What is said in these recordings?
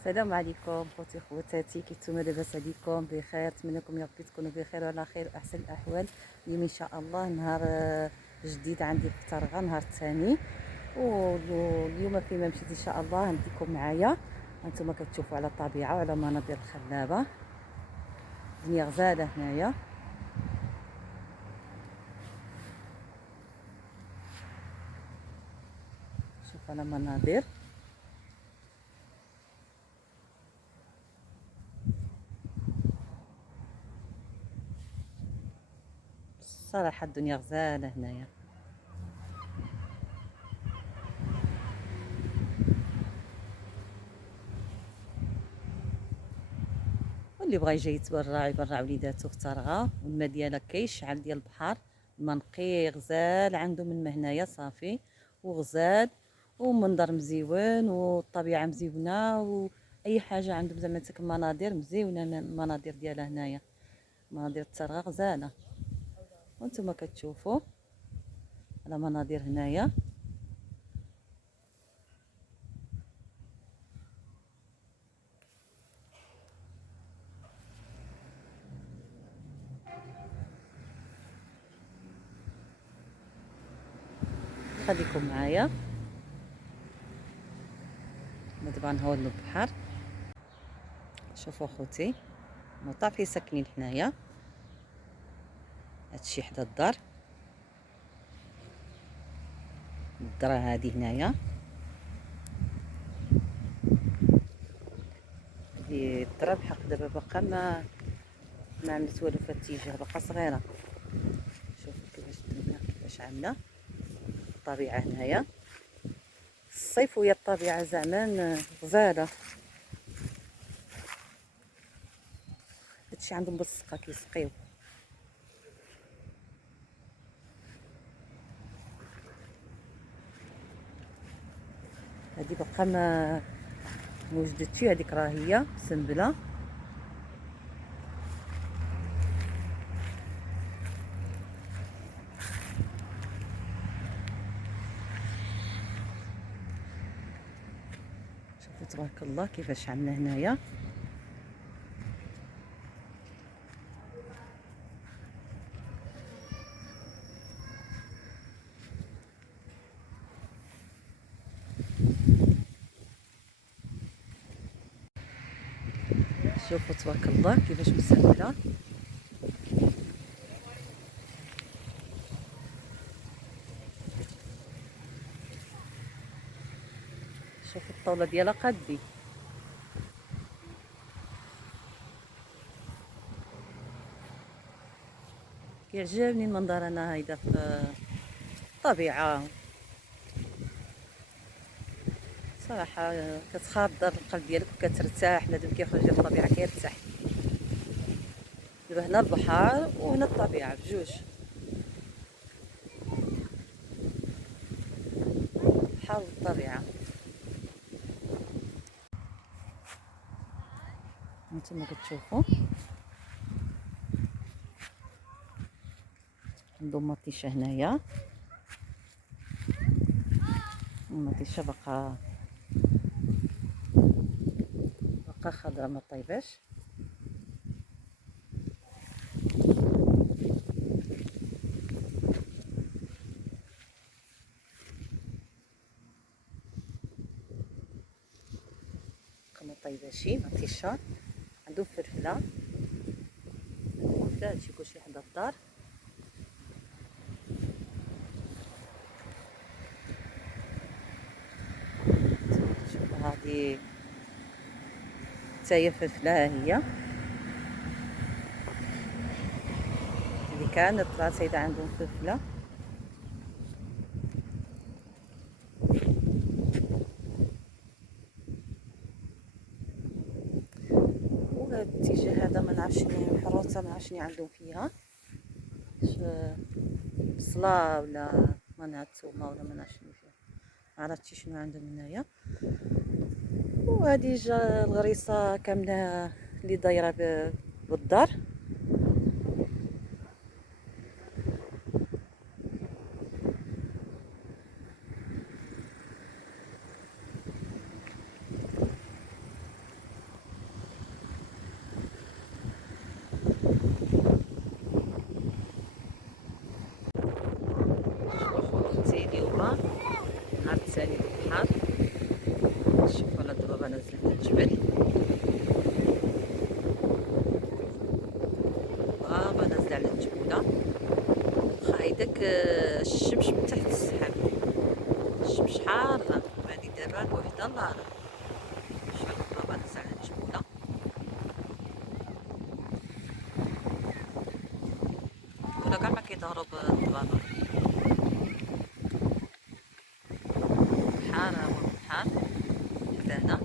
السلام عليكم خوتي خواتاتي، كيفنتوما؟ لاباس عليكم؟ بخير؟ نتمنىكم يا ربي تكونوا بخير وعلى خير احسن الاحوال. اليوم ان شاء الله نهار جديد عندي في الترغه، نهار الثاني. واليوم فيما مشيت ان شاء الله نديكم معايا. هانتوما كتشوفوا على الطبيعه وعلى مناظر خلابه. الدنيا غزاله هنايا. شوفوا على مناظر. الصراحه الدنيا غزاله هنايا. واللي بغى يجي يبرع وليداتو في ترغا، والماء ديالها كيشعل ديال البحر. الماء نقي غزال عنده من هنايا صافي وغزال، ومنظر مزيون والطبيعه مزيونه، واي حاجه عندهم زعما تاك المناظر مزيونه. المناظر ديالها هنايا مناظر الترغا غزاله، وانتم كتشوفوا على مناظر هنايا. خليكم معايا دابا نهودو البحر. شوفوا خوتي، مطافي ساكنين حنايا، هادشي حدا الدار. الدرا هادي هنايا، هادي الدرا بحق دابا باقا ما عملت والو في الاتجاه، باقا صغيره. شوفوا كيفاش الدنيا كيفاش عامله الطبيعه هنايا. الصيف ويا الطبيعه زعما غزاله. هادشي عندهم بالسقا كيسقيو. هادي باقا ما وجدتش، هذيك راه هي سنبله. شوفوا تبارك الله كيفاش عامله هنايا. شوفوا تبارك الله كيفاش مسهله. شوفوا الطاوله ديالها قدي. كيعجبني المنظر انا هيدا في الطبيعه صراحه. كتخاضر القلب ديالك وكترتاح. بنادم كيخرج للطبيعه كيرتاح. دابا هنا البحر وهنا الطبيعه بجوج. البحر والطبيعه. هانتوما كتشوفوا عندهم مطيشه هنايا. المطيشه باقا خضرا ما طيباش. ما طيباش مطيشه. عندهم فلفله. هادشي كلشي حدا الدار. شوفوا هادي حتى هي فلفله. هي اللي كانت طلعت سيده عندهم فلفله. وهذا الاتجاه هذا ما نعرفش شنو الحروسه، ما عرفتش شنو عندهم فيها، بصله ولا منع الثومه ولا ما نعرفش شنو فيها. ما عرفتش شنو عندهم هنايا. وهذه الغريصه كامله اللي دايره بالدار. الشمس من تحت السحاب. الشمس حارة، هادي دابا الوحدة النهار. شوف بابا داز على الجبولة، الجبولة كاع ما كيظهرو بالضبابة. بحار هو بحار حدا هنا.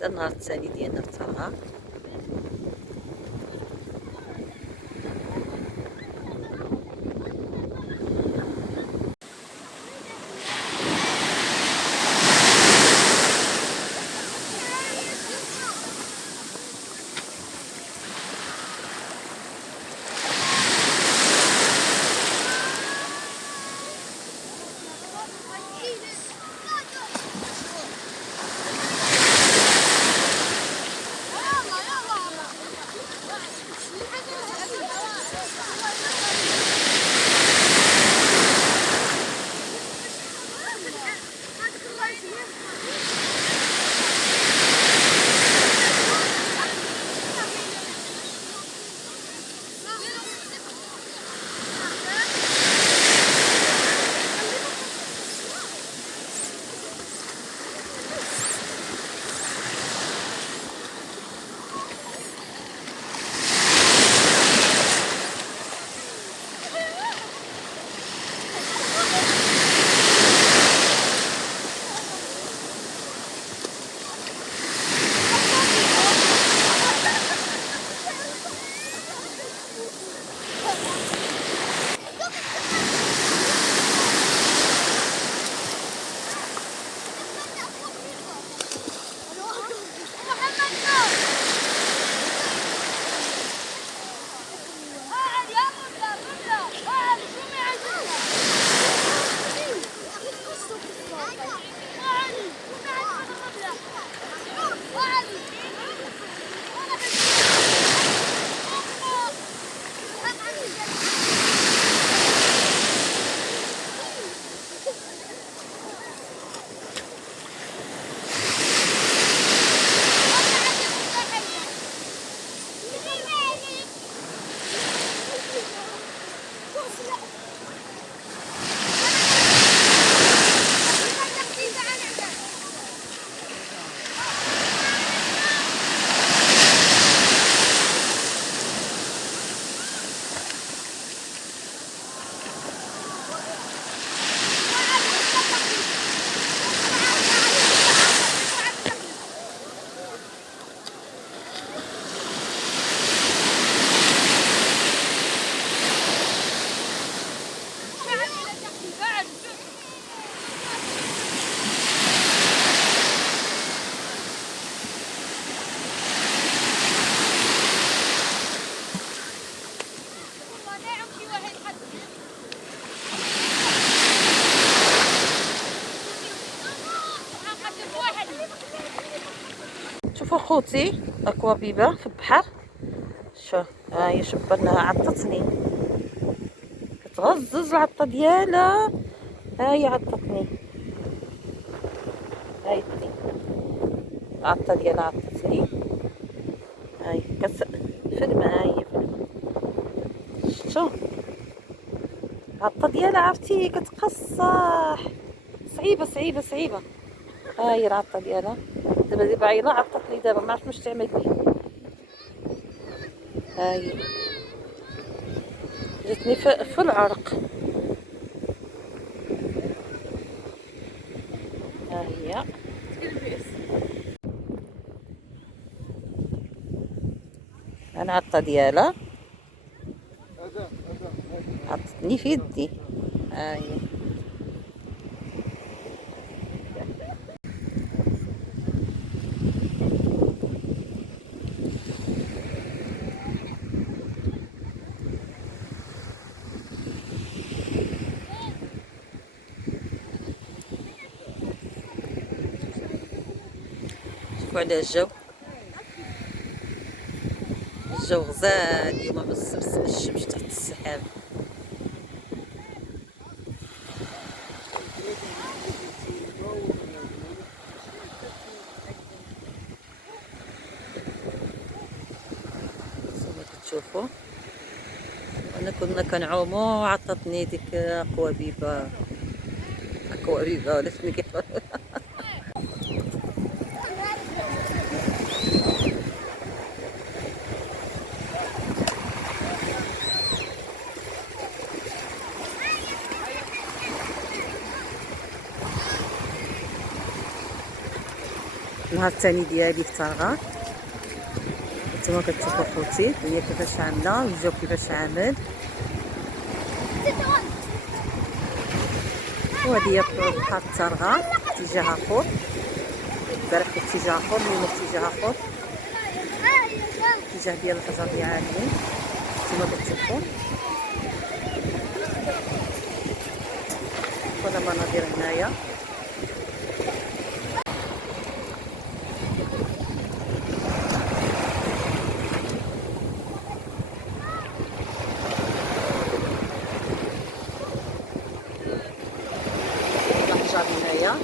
هذا النهار الثاني ديالنا في طرغة. شوفوا خوتي اكوابيبه في البحر. شوف ها هي، شوف انها عطتني، كتغزز العطه ديالها. ها هي عطتني، هاي العطه ديالها عطتني. هاي في الماء، هاي في الماء. شفتو العطه ديالها عرفتي كتقصح، صعيبه صعيبه صعيبه. ها هي العطه ديالها. دابا باينه عطتني، دابا ما عرفت واش تعمل بيه. ها هي جاتني في العرق. ها هي العطه ديالها عطتني في يدي. ها هي شوفوا على الجو. الجو غزال اليوم بالسبس، الشمس تحت السحاب. كما كتشوفوا انا كنا كنعومو، عطاتني ديك قوابيبه ولا شنو كيف. النهار الثاني ديالي في طرغة. نتوما كتشوفوا خوتي الدنيا كيفاش عامله، الجو كيفاش عامل. وهذه هي بحر طرغة في اتجاه اخر. البارح في اتجاه اخر، اليوم في اتجاه اخر، اتجاه ديال الحجر ديال عالمين. نتوما كتشوفوا هذا المناظر هنايا. الحجر هنايا.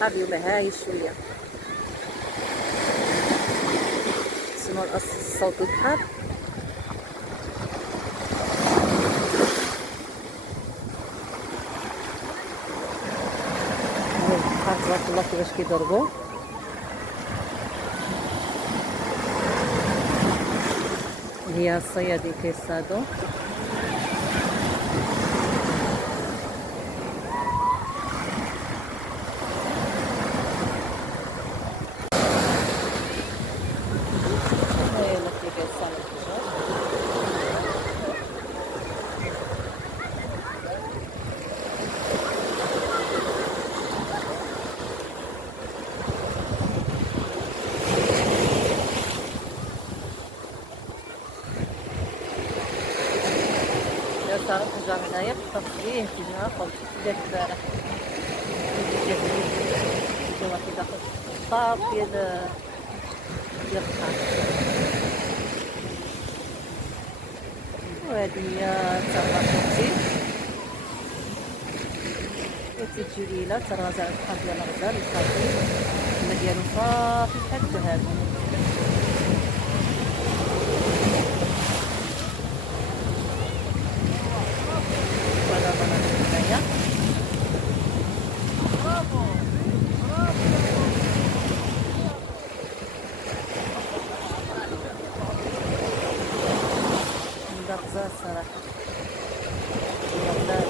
هذا اليوم هاي شويه تسمعوا صوت البحر. البحر تبارك الله كيفاش كيضربوا. هي الصيادين كيصطادوا. صار الحجر هنايا في التصوير كيما قلت بدات البارح. نتوما كي داخل الصاف ديال البحر. وهذه هي ترغة خوتي تجي ليلة ترغة على البحر ديال الغزال وصافي. الماء ديالو صافي بحال الذهب. غزال صراحة غزال.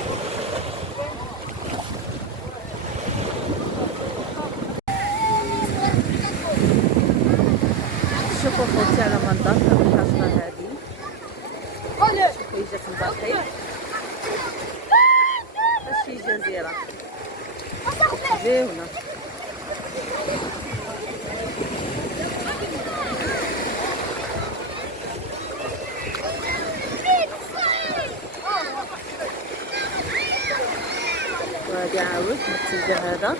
شوفوا خوتي على منظر الحشرة هذه. شوفوا هي جات الباقي شي جزيرة زيونة. وهذه عاود الاتجاه هذا.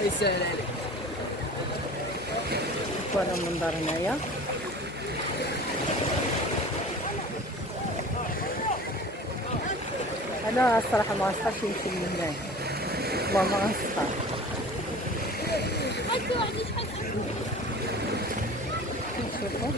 يسهل عليك. هذا المنظر هنايا. انا الصراحه ما غنسخرش نمشي من هنا، والله ما غنسخر. كوثر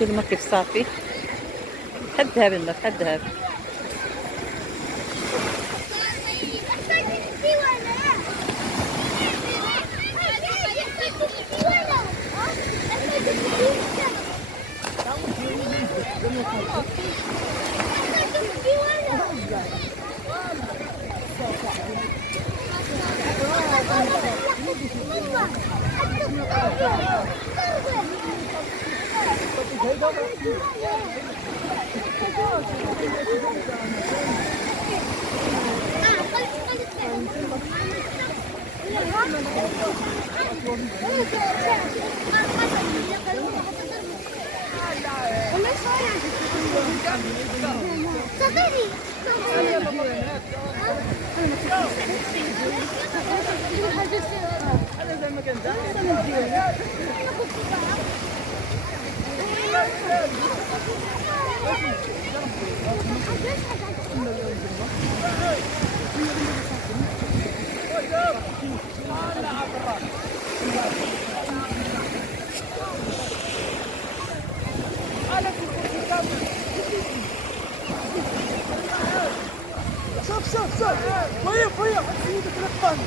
شوفوا الماء كيف صافي، بحال الذهب الماء بحال الذهب. شوف شوف شوف فويا فويا سيدك ربان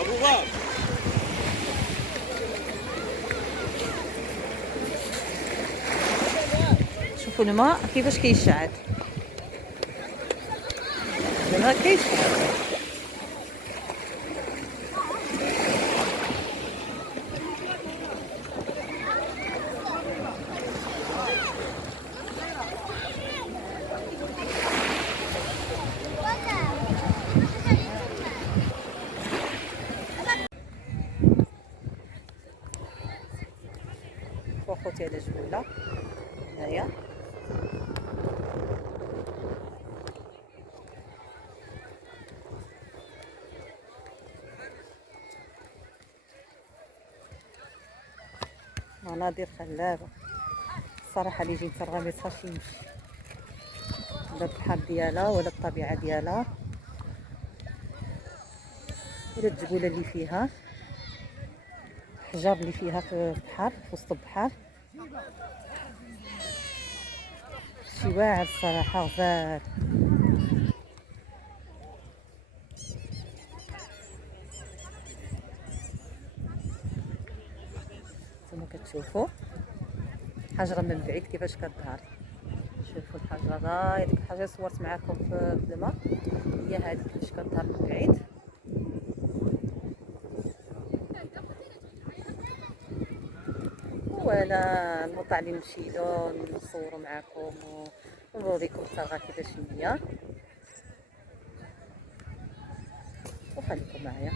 ابو باب شوفوا الماء كيفاش كيشعل، الماء كيشعل. خوتي على جوله هنايا. مناظر خلابه الصراحه، اللي يجي يترغى ما يصحاش يمشي، لا البحر ديالها ولا الطبيعه ديالها ولا الجبوله اللي فيها، الحجر اللي فيها في البحر، في وسط البحر. شي واعر الصراحه، غزال. نتوما كتشوفوا الحجره من بعيد كيفاش كتظهر. شوفوا الحجره، هذيك الحجره صورت معكم في الماء، هي هذيك كيفاش كتظهر من بعيد. ولا الموطع اللي نمشيلو نصورو معكم ونوريكم الصراغه كيفاش هي، وخليكم معايا.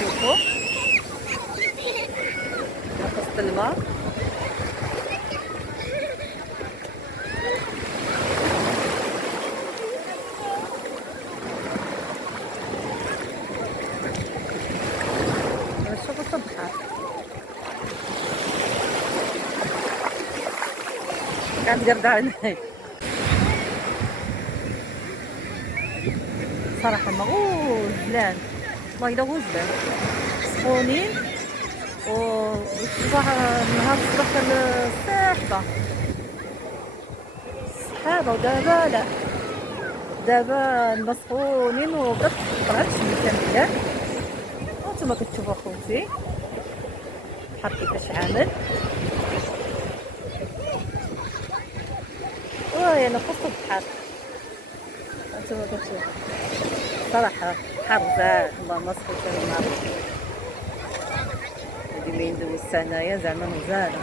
شوفوا وسط الماء، شوفوا البحر قاعد يقردع هنايا. صراحه مغوز جلال، والله الا غوز سخونين، والصباح النهار الصباح كان السحابه، ودابا لا، دابا الناس سخونين وبدات طلعت الشمس مزيان. وانتما كتشوفوا خوتي البحر كيفاش عامل، انا في وسط البحر. انتما كتشوفوا صراحه بحر غزال، اللهم صل على النار. اللي ندوز هنايا زعما غزاله.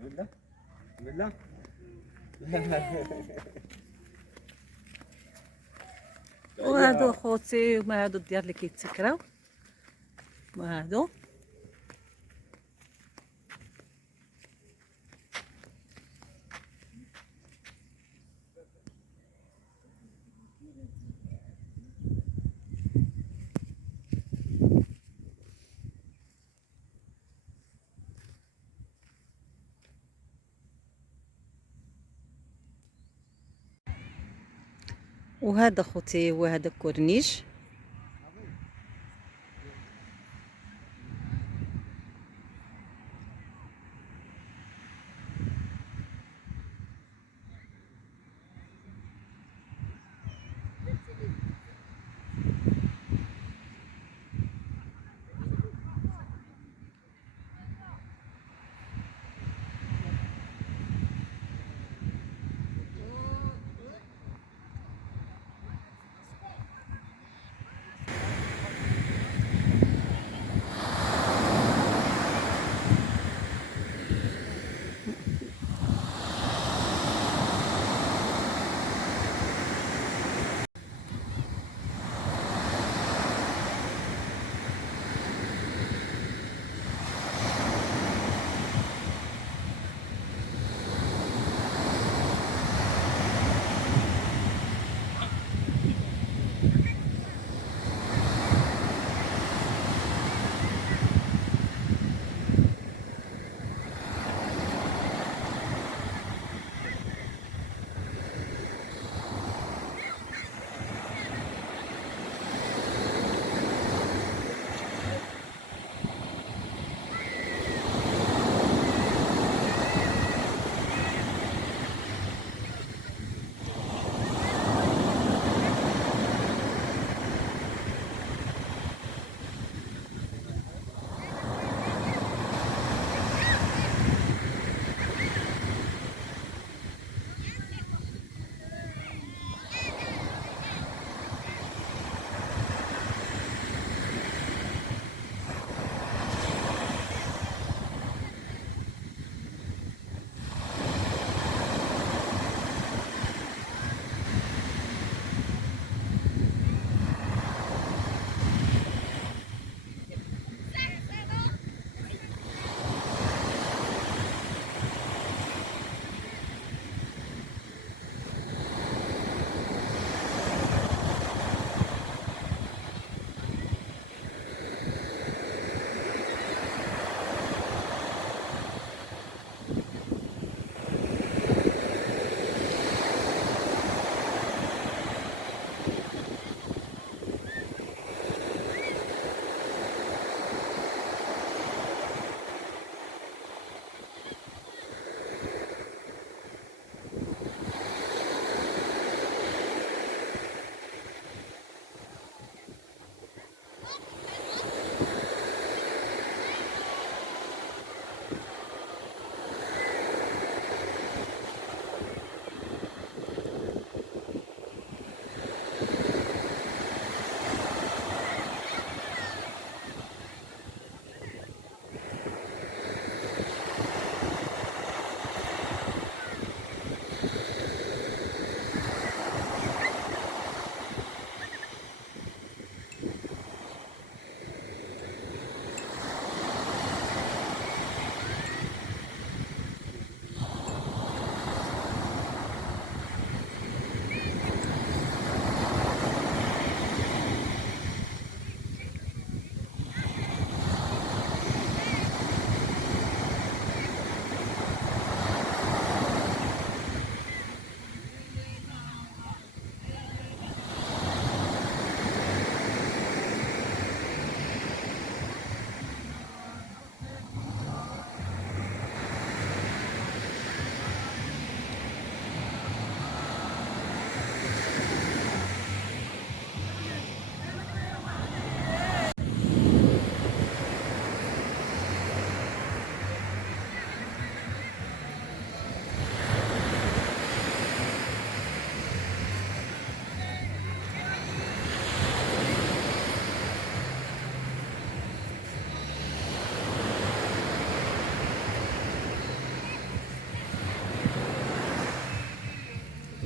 بالله بالله. وهادو خوتي هما هادو الديار اللي كيتسكراو، وهادو وهذا خوتي هو هذا كورنيش.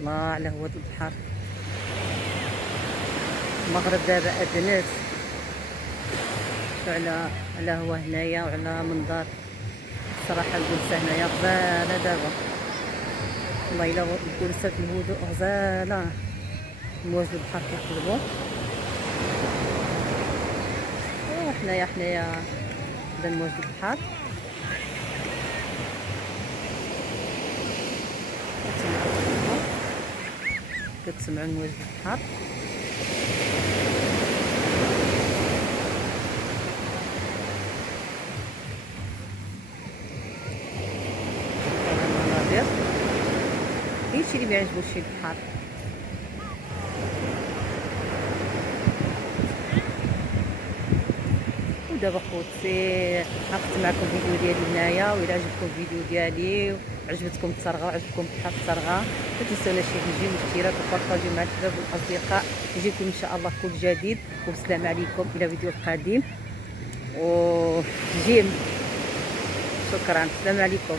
الله على هو البحر. المغرب دابا أذنت، على هو هنايا وعلى منظر صراحة الجلسة هنايا غزالة دابا. والله إلا الجلسة في الهدوء غزالة، موج البحر كيقلبو. حنايا هذا موج البحر. كتسمعوا موج البحر. المناظر هادشي اللي بيعجبو شي البحر. ودابا خوتي عرفت معكم الفيديو ديالي هنايا، وإلا عجبكم الفيديو ديالي وعجبتكم التصرغه وعجبكم بحر التصرغه ما تنساوناش تجيو الاشتراك وبارطاجيو مع الحباب والاصدقاء. يجيكم ان شاء الله كل جديد، وبسلام عليكم الى فيديو قادم. وجيم شكرا، السلام عليكم.